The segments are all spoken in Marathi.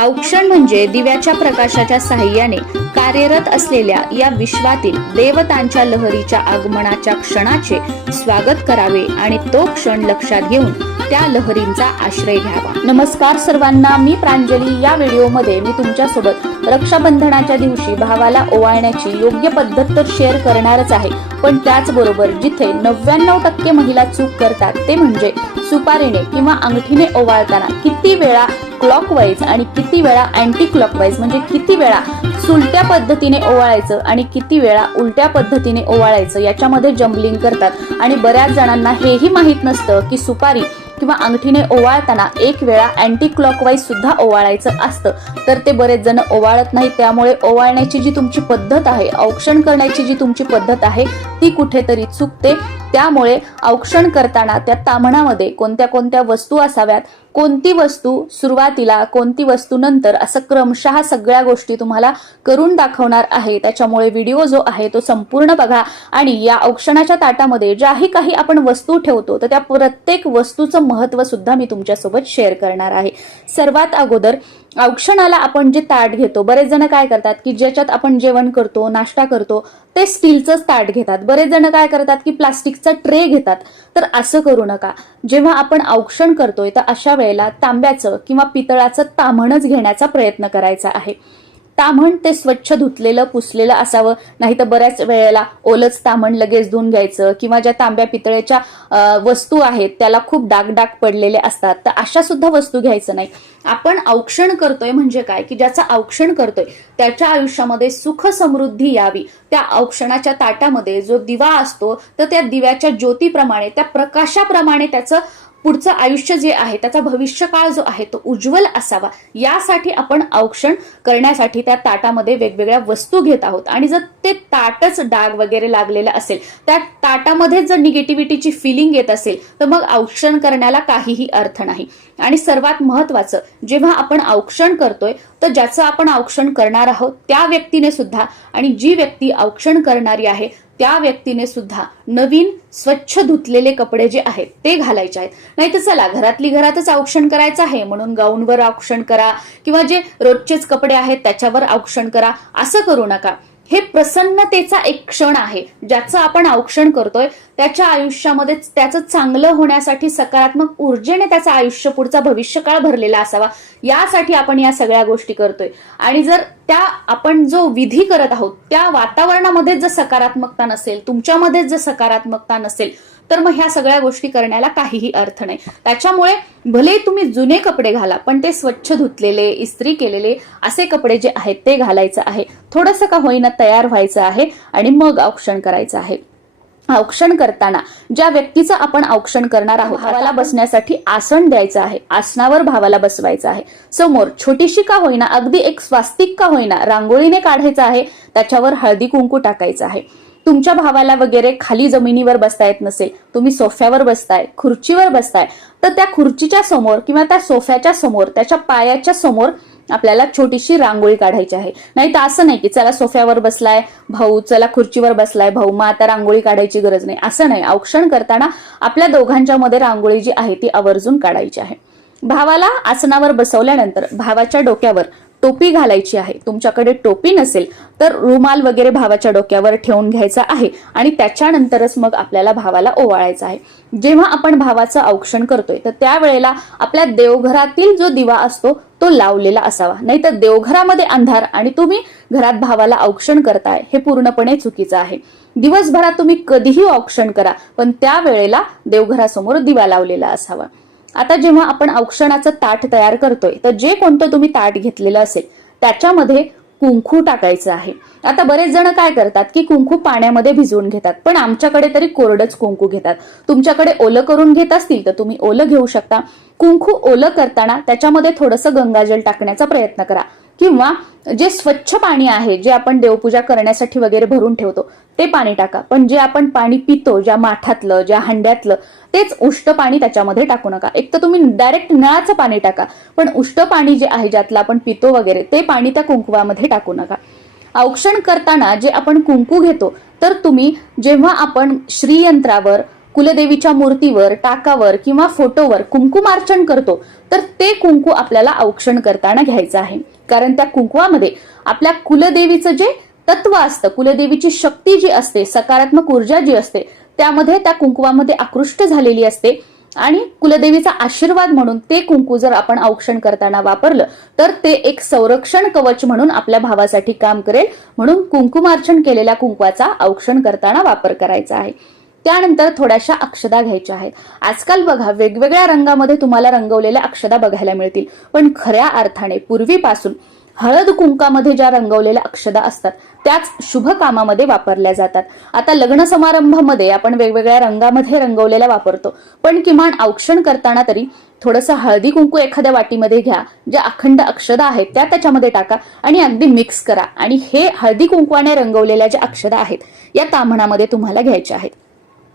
औक्षण म्हणजे दिव्याच्या प्रकाशाच्या साहाय्याने कार्यरत असलेल्या या विश्वातील देवतांच्या लहरीच्या आगमनाच्या क्षणाचे स्वागत करावे आणि तो क्षण लक्षात घेऊन त्या लहरींचा आश्रय घ्यावा। नमस्कार सर्वांना, मी प्रांजली। या व्हिडिओमध्ये मी तुमच्यासोबत रक्षाबंधनाच्या दिवशी भावाला ओवाळण्याची योग्य पद्धत तर शेअर करणारच आहे, पण त्याचबरोबर जिथे 99% महिला चूक करतात ते म्हणजे सुपारीने किंवा अंगठीने ओवाळताना किती वेळा क्लॉकवाईज आणि किती वेळा अँटी क्लॉकवाईज म्हणजे किती वेळा सुलट्या पद्धतीने ओवाळायचं आणि किती वेळा उलट्या पद्धतीने ओवाळायचं याच्यामध्ये जम्बलिंग करतात। आणि बऱ्याच जणांना हेही माहित नसतं की सुपारी किंवा अंगठीने ओवाळताना एक वेळा अँटी क्लॉकवाईज सुद्धा ओवाळायचं असतं, तर ते बरेच जण ओवाळत नाही। त्यामुळे ओवाळण्याची जी तुमची पद्धत आहे, औक्षण करण्याची जी तुमची पद्धत आहे ती कुठेतरी चुकते। त्यामुळे औक्षण करताना त्या ताम्हणामध्ये कोणत्या कोणत्या वस्तू असाव्यात, कोणती वस्तू सुरुवातीला कोणती वस्तू नंतर, असं क्रमशः सगळ्या गोष्टी तुम्हाला करून दाखवणार आहे। त्याच्यामुळे व्हिडिओ जो आहे तो संपूर्ण बघा आणि या औक्षणाच्या ताटामध्ये ज्याही काही आपण वस्तू ठेवतो तर त्या प्रत्येक वस्तूचं महत्त्व सुद्धा मी तुमच्यासोबत शेअर करणार आहे। सर्वात अगोदर औक्षणाला आपण जे ताट घेतो, बरेच जण काय करतात की ज्याच्यात आपण जेवण करतो, नाश्ता करतो ते स्टीलचंच ताट घेतात। बरेच जण काय करतात की प्लास्टिकचा ट्रे घेतात, तर असं करू नका। जेव्हा आपण औक्षण करतोय तर अशा वेळेला तांब्याचं किंवा पितळाचं ताम्हणच घेण्याचा प्रयत्न करायचा आहे। ताम्हण ते स्वच्छ धुतलेलं पुसलेलं असावं, नाही तर बऱ्याच वेळेला ओलच ताम्हण लगेच धुवून घ्यायचं, किंवा ज्या तांब्या पितळेच्या वस्तू आहेत त्याला खूप डाग पडलेले असतात, तर अशा सुद्धा वस्तू घ्यायचं नाही। आपण औक्षण करतोय म्हणजे काय की ज्याचं औक्षण करतोय त्याच्या आयुष्यामध्ये सुख समृद्धी यावी। त्या औक्षणाच्या ताटामध्ये जो दिवा असतो तर त्या दिव्याच्या ज्योतीप्रमाणे, त्या प्रकाशाप्रमाणे त्याचं पुढचं आयुष्य जे आहे, त्याचा भविष्यकाळ जो आहे तो उज्ज्वल असावा, यासाठी आपण औक्षण करण्यासाठी त्या ताटामध्ये वेगवेगळ्या वस्तू घेत आहोत। आणि जर ते ताटच डाग वगैरे लागलेलं असेल, त्या ताटामध्ये जर निगेटिव्हिटीची फिलिंग येत असेल, तर मग औक्षण करण्याला काहीही अर्थ नाही। आणि सर्वात महत्वाचं, जेव्हा आपण औक्षण करतोय तर ज्याचं आपण औक्षण करणार आहोत त्या व्यक्तीने सुद्धा, आणि जी व्यक्ती औक्षण करणारी आहे त्या व्यक्तीने सुद्धा नवीन स्वच्छ धुतलेले कपडे जे आहेत ते घालायचे आहेत। नाही तर चला घरातली घरातच औक्षण करायचं आहे म्हणून गाऊनवर औक्षण करा, किंवा जे रोजचेच कपडे आहेत त्याच्यावर औक्षण करा, असं करू नका। हे प्रसन्नतेचा एक क्षण आहे, ज्याचं आपण औक्षण करतोय त्याच्या आयुष्यामध्ये त्याचं चांगलं होण्यासाठी सकारात्मक ऊर्जेने त्याचं आयुष्य पुढचा भविष्यकाळ भरलेला असावा, यासाठी आपण या सगळ्या गोष्टी करतोय। आणि जर त्या आपण जो विधी करत आहोत त्या वातावरणामध्ये जर सकारात्मकता नसेल, तुमच्यामध्ये जर सकारात्मकता नसेल, तर मग ह्या सगळ्या गोष्टी करण्याला काहीही अर्थ नाही। त्याच्यामुळे भले तुम्ही जुने कपडे घाला, पण ते स्वच्छ धुतलेले, इस्त्री केलेले असे कपडे जे आहेत ते घालायचं आहे। थोडंसं का होईना तयार व्हायचं आहे आणि मग औक्षण करायचं आहे। औक्षण करताना ज्या व्यक्तीचं आपण औक्षण करणार आहोत भावाला बसण्यासाठी आसन द्यायचं आहे, आसनावर भावाला बसवायचं आहे। समोर छोटीशी का होईना, अगदी एक स्वास्तिक का होईना रांगोळीने काढायचं आहे, त्याच्यावर हळदी कुंकू टाकायचं आहे। तुमच्या भावाला वगैरे खाली जमिनीवर बसता येत नसेल, तुम्ही सोफ्यावर बसताय, खुर्चीवर बसताय, तर त्या खुर्चीच्या समोर किंवा त्या सोफ्याच्या समोर, त्याच्या पायाच्या समोर आपल्याला छोटीशी रांगोळी काढायची आहे। नाही तर असं नाही की चला सोफ्यावर बसलाय भाऊ, चला खुर्चीवर बसलाय भाऊ, मग आता रांगोळी काढायची गरज नाही, असं नाही। औक्षण करताना आपल्या दोघांच्या मध्ये रांगोळी जी आहे ती आवर्जून काढायची आहे। भावाला आसनावर बसवल्यानंतर भावाच्या डोक्यावर टोपी घालायची आहे। तुमच्याकडे टोपी नसेल तर रुमाल वगैरे भावाच्या डोक्यावर ठेवून घ्यायचा आहे, आणि त्याच्यानंतरच मग आपल्याला भावाला ओवाळायचं आहे। जेव्हा आपण भावाचं औक्षण करतोय तर त्यावेळेला आपल्या देवघरातील जो दिवा असतो तो लावलेला असावा, नाही तर देवघरामध्ये अंधार आणि तुम्ही घरात भावाला औक्षण करताय, हे पूर्णपणे चुकीचं आहे। दिवसभरात तुम्ही कधीही औक्षण करा, पण त्यावेळेला देवघरासमोर दिवा लावलेला असावा। आता जेव्हा आपण औक्षणाचं ताट तयार करतोय तर जे कोणतं तुम्ही ताट घेतलेलं असेल त्याच्यामध्ये कुंकू टाकायचं आहे। आता बरेच जण काय करतात की कुंकू पाण्यामध्ये भिजवून घेतात, पण आमच्याकडे तरी कोरडच कुंकू घेतात। तुमच्याकडे ओलं करून घेत असतील तर तुम्ही ओलं घेऊ शकता। कुंकू ओलं करताना त्याच्यामध्ये थोडंसं गंगाजल टाकण्याचा प्रयत्न करा, किंवा जे स्वच्छ पाणी आहे जे आपण देवपूजा करण्यासाठी वगैरे भरून ठेवतो ते पाणी टाका, पण जे आपण पाणी पितो, ज्या माठातलं, ज्या हंड्यातलं, तेच उष्ट पाणी त्याच्यामध्ये टाकू नका। एक तर तुम्ही डायरेक्ट नळाचं पाणी टाका, पण उष्ट पाणी जे आहे ज्यातलं आपण पितो वगैरे ते पाणी त्या कुंकवामध्ये टाकू नका। औक्षण करताना जे आपण कुंकू घेतो तर तुम्ही जेव्हा आपण श्रीयंत्रावर कुलदेवीच्या मूर्तीवर, टाकावर किंवा फोटोवर कुंकुमार्चन करतो, तर ते कुंकू आपल्याला औक्षण करताना घ्यायचं आहे. कारण त्या कुंकवामध्ये आपल्या कुलदेवीचं जे तत्व असतं, कुलदेवीची शक्ती जी असते, सकारात्मक ऊर्जा जी असते, त्यामध्ये त्या कुंकवामध्ये आकृष्ट झालेली असते. आणि कुलदेवीचा आशीर्वाद म्हणून ते कुंकू जर आपण औक्षण करताना वापरलं तर ते एक संरक्षण कवच म्हणून आपल्या भावासाठी काम करेल. म्हणून कुंकुमार्चन केलेल्या कुंकवाचा औक्षण करताना वापर करायचा आहे. त्यानंतर थोड्याशा अक्षदा घ्यायच्या आहेत. आजकाल बघा वेगवेगळ्या रंगामध्ये तुम्हाला रंगवलेल्या अक्षदा बघायला मिळतील, पण खऱ्या अर्थाने पूर्वीपासून हळद कुंकामध्ये ज्या रंगवलेल्या अक्षदा असतात त्याच शुभ कामामध्ये वापरल्या जातात. आता लग्न समारंभामध्ये आपण वेगवेगळ्या रंगामध्ये रंगवलेल्या वापरतो, पण किमान औक्षण करताना तरी थोडंसं हळदी कुंकू एखाद्या वाटीमध्ये घ्या, ज्या अखंड अक्षदा आहेत त्या त्याच्यामध्ये टाका आणि अगदी मिक्स करा. आणि हे हळदी कुंकवाने रंगवलेल्या ज्या अक्षदा आहेत या ताम्हणामध्ये तुम्हाला घ्यायच्या आहेत.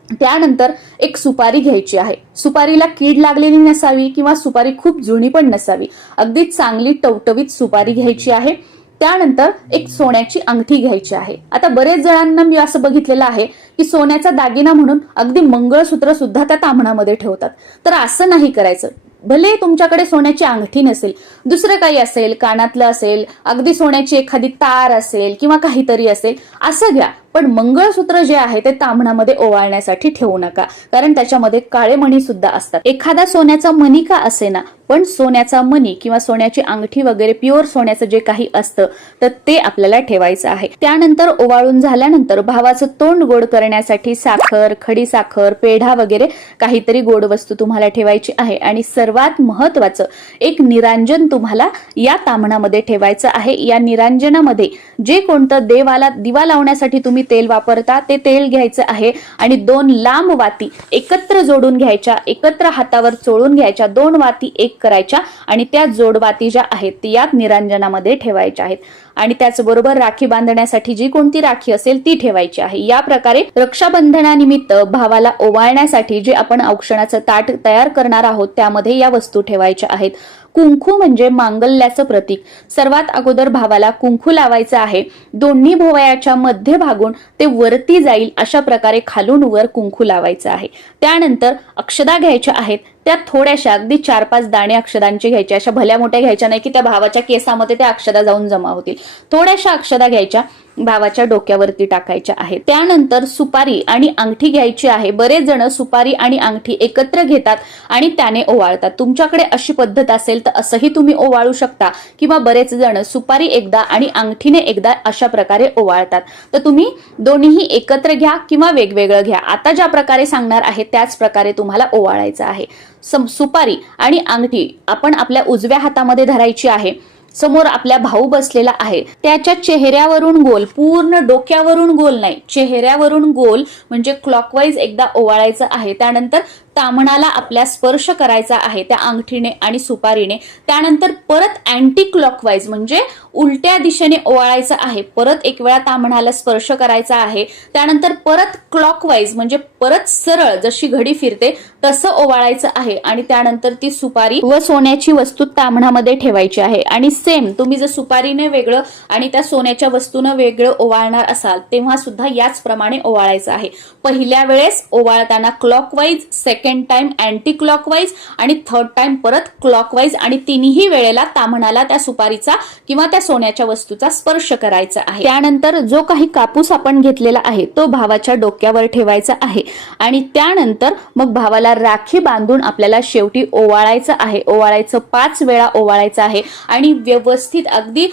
त्यानंतर एक सुपारी घ्यायची आहे. सुपारीला कीड लागलेली नसावी किंवा सुपारी खूप जुनी पण नसावी, अगदी चांगली टवटवीत सुपारी घ्यायची आहे. त्यानंतर एक सोन्याची अंगठी घ्यायची आहे. आता बरेच जणांना मी असं बघितलेलं आहे की सोन्याचा दागिना म्हणून अगदी मंगळसूत्र सुद्धा त्या ताम्हणामध्ये ठेवतात. तर असं नाही करायचं. भले तुमच्याकडे सोन्याची अंगठी नसेल, दुसरं काही असेल, कानातलं असेल, अगदी सोन्याची एखादी तार असेल किंवा काहीतरी असेल, असं घ्या. पण मंगळसूत्र जे आहे ते ताम्हणामध्ये ओवाळण्यासाठी ठेवू नका, कारण त्याच्यामध्ये काळे मणी सुद्धा असतात. एखादा सोन्याचा मणी का असेना, पण सोन्याचा मणी किंवा सोन्याची अंगठी वगैरे प्युअर सोन्याचं जे काही असतं तर ते आपल्याला ठेवायचं आहे. त्यानंतर ओवाळून झाल्यानंतर भावाचं तोंड गोड करण्यासाठी साखर, खडी साखर, पेढा वगैरे काहीतरी गोड वस्तू तुम्हाला ठेवायची आहे. आणि सर्वात महत्वाचं एक निरांजन तुम्हाला या ताम्हणामध्ये ठेवायचं आहे. या निरांजनामध्ये जे कोणतं देवाला दिवा लावण्यासाठी तुम्ही तेल वापरता ते तेल घ्यायचं आहे आणि 2 लांब वाती एकत्र जोडून घ्यायच्या, एकत्र हातावर चोळून घ्यायच्या, 2 वाती एक करायच्या आणि त्या जोडवाती ज्या आहेत ती यात निरांजनामध्ये ठेवायच्या आहेत. आणि त्याचबरोबर राखी बांधण्यासाठी जी कोणती राखी असेल ती ठेवायची आहे. या प्रकारे रक्षाबंधनानिमित्त भावाला ओवाळण्यासाठी जे आपण औक्षणाचं ताट तयार करणार आहोत त्यामध्ये या वस्तू ठेवायच्या आहेत. कुंकू म्हणजे मांगल्याचं प्रतीक. सर्वात अगोदर भावाला कुंकू लावायचं आहे. दोन्ही भोवयाच्या मध्यभागून ते वरती जाईल अशा प्रकारे खालून वर कुंकू लावायचं आहे. त्यानंतर अक्षदा घ्यायच्या आहेत. त्या थोड्याशा अगदी 4-5 दाणे अक्षदांचे घ्यायचे, अशा भल्या मोठ्या घ्यायच्या नाही की त्या भावाच्या केसामध्ये त्या अक्षदा जाऊन जमा होतील. थोड्याशा अक्षदा घ्यायच्या, भावाच्या डोक्यावरती टाकायच्या आहेत. त्यानंतर सुपारी आणि अंगठी घ्यायची आहे. बरेच जण सुपारी आणि अंगठी एकत्र घेतात आणि त्याने ओवाळतात. तुमच्याकडे अशी पद्धत असेल तर असंही तुम्ही ओवाळू शकता, किंवा बरेच जण सुपारी एकदा आणि अंगठीने एकदा अशा प्रकारे ओवाळतात. तर तुम्ही दोन्हीही एकत्र घ्या किंवा वेगवेगळं घ्या. आता ज्या प्रकारे सांगणार आहे त्याच प्रकारे तुम्हाला ओवाळायचं आहे. सुपारी आणि अंगठी आपण आपल्या उजव्या हातामध्ये धरायची आहे. समोर आपल्या भाऊ बसलेला आहे, त्याच्या चेहऱ्यावरून गोल, पूर्ण डोक्यावरून गोल नाही, चेहऱ्यावरून गोल म्हणजे क्लॉकवाईज एकदा ओवाळायचं आहे. त्यानंतर ताम्हणाला आपल्या स्पर्श करायचा आहे त्या अंगठीने आणि सुपारीने. त्यानंतर परत अँटी क्लॉकवाईज म्हणजे उलट्या दिशेने ओवाळायचं आहे. परत एक वेळा ताम्हणाला स्पर्श करायचा आहे. त्यानंतर परत क्लॉकवाईज म्हणजे परत सरळ जशी घडी फिरते तसं ओवाळायचं आहे. आणि त्यानंतर ती सुपारी व सोन्याची वस्तू ताम्हणामध्ये ठेवायची आहे. आणि सेम तुम्ही जर सुपारीने वेगळं आणि त्या सोन्याच्या वस्तूनं वेगळं ओवाळणार असाल तेव्हा सुद्धा याचप्रमाणे ओवाळायचं आहे. पहिल्या वेळेस ओवाळताना clockwise, second time anti clockwise आणि थर्ड टाइम परत क्लॉकवाईज. आणि तिन्ही वेळेला ताम्हणाला त्या सुपारीचा किंवा त्या सोन्याच्या वस्तूचा स्पर्श करायचा आहे. त्यानंतर जो काही कापूस आपण घेतलेला आहे तो भावाच्या डोक्यावर ठेवायचा आहे. आणि त्यानंतर मग भावाला राखी बांधून आपल्याला शेवटी ओवाळायचं आहे. ओवाळायचं 5 वेळा ओवाळायचं आहे. आणि व्यवस्थित अगदी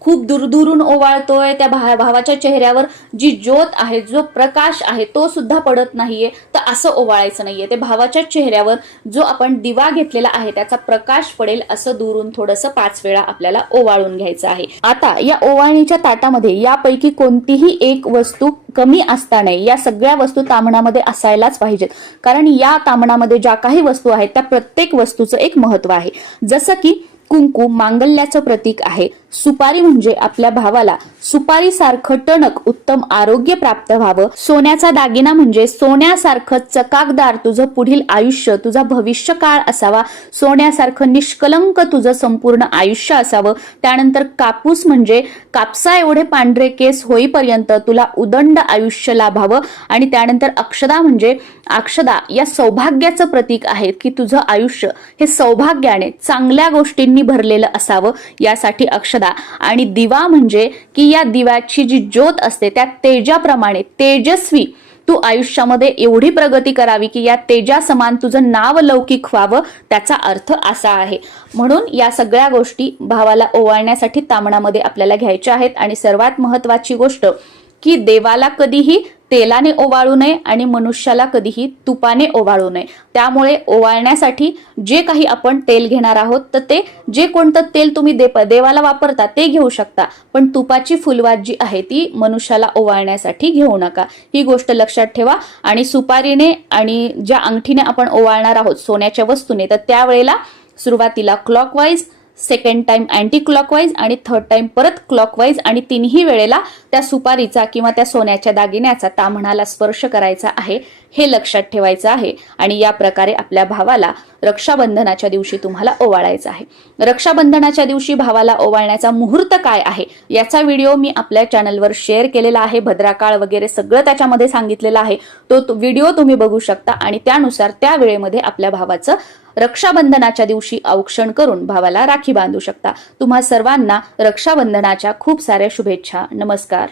खूप दूरदूरून ओवाळतोय, त्या भावाच्या चेहऱ्यावर जी ज्योत आहे, जो प्रकाश आहे तो सुद्धा पडत नाहीये, तर असं ओवाळायचं नाहीये. ते भावाच्या चेहऱ्यावर जो आपण दिवा घेतलेला आहे त्याचा प्रकाश पडेल असं दुरून थोडंसं 5 वेळा आपल्याला ओवाळून घ्यायचं आहे. आता या ओवाळणीच्या ताटामध्ये यापैकी कोणतीही एक वस्तू कमी असता नये. या सगळ्या वस्तू ताम्हणामध्ये असायलाच पाहिजेत, कारण या ताम्हणामध्ये ज्या काही वस्तू आहेत त्या प्रत्येक वस्तूचं एक महत्व आहे. जसं की कुंकू मांगल्याचं प्रतीक आहे, सुपारी म्हणजे आपल्या भावाला सुपारीसारखं टणक उत्तम आरोग्य प्राप्त व्हावं. सोन्याचा दागिना म्हणजे सोन्यासारखं चकाकदार तुझं पुढील आयुष्य, तुझा भविष्य काळ असावा. सोन्यासारखं निष्कलंक तुझं संपूर्ण आयुष्य असावं. त्यानंतर कापूस म्हणजे कापसा एवढे पांढरे केस होईपर्यंत तुला उदंड आयुष्य लाभावं. आणि त्यानंतर अक्षदा म्हणजे अक्षदा या सौभाग्याचं प्रतीक आहे की तुझं आयुष्य हे सौभाग्याने चांगल्या गोष्टींनी भरलेलं असावं, यासाठी अक्षदा. आणि दिवा म्हणजे की या दिव्याची जी ज्योत असते त्या तेजाप्रमाणे तेजस्वी तू आयुष्यामध्ये एवढी प्रगती करावी की या तेजा समान तुझं नाव लौकिक व्हावं, त्याचा अर्थ असा आहे. म्हणून या सगळ्या गोष्टी भावाला ओवाळण्यासाठी तामणामध्ये आपल्याला घ्यायच्या आहेत. आणि सर्वात महत्वाची गोष्ट की देवाला कधीही तेलाने ओवाळू नये आणि मनुष्याला कधीही तुपाने ओवाळू नये. त्यामुळे ओवाळण्यासाठी जे काही आपण तेल घेणार आहोत तर ते जे कोणतं तेल तुम्ही देवाला वापरता ते घेऊ शकता, पण तुपाची फुलवात जी आहे ती मनुष्याला ओवाळण्यासाठी घेऊ नका. ही गोष्ट लक्षात ठेवा. आणि सुपारीने आणि ज्या अंगठीने आपण ओवाळणार आहोत सोन्याच्या वस्तूने, तर त्यावेळेला सुरुवातीला clockwise, second time anti clockwise आणि थर्ड टाइम परत क्लॉकवाईज, आणि तिन्ही वेळेला त्या सुपारीचा किंवा त्या सोन्याच्या दागिन्याचा ताम्हणाला स्पर्श करायचा आहे, हे लक्षात ठेवायचं आहे. आणि या प्रकारे आपल्या भावाला रक्षाबंधनाच्या दिवशी तुम्हाला ओवाळायचं आहे. रक्षाबंधनाच्या दिवशी भावाला ओवाळण्याचा मुहूर्त काय आहे याचा व्हिडिओ मी आपल्या चॅनलवर शेअर केलेला आहे. भद्राकाळ वगैरे सगळं त्याच्यामध्ये सांगितलेलं आहे. तो व्हिडिओ तुम्ही बघू शकता आणि त्यानुसार त्या वेळेमध्ये आपल्या भावाचं रक्षाबंधनाच्या दिवशी औक्षण करून भावाला राखी बांधू शकता. तुम्हा सर्वांना रक्षाबंधनाच्या खूप साऱ्या शुभेच्छा. नमस्कार.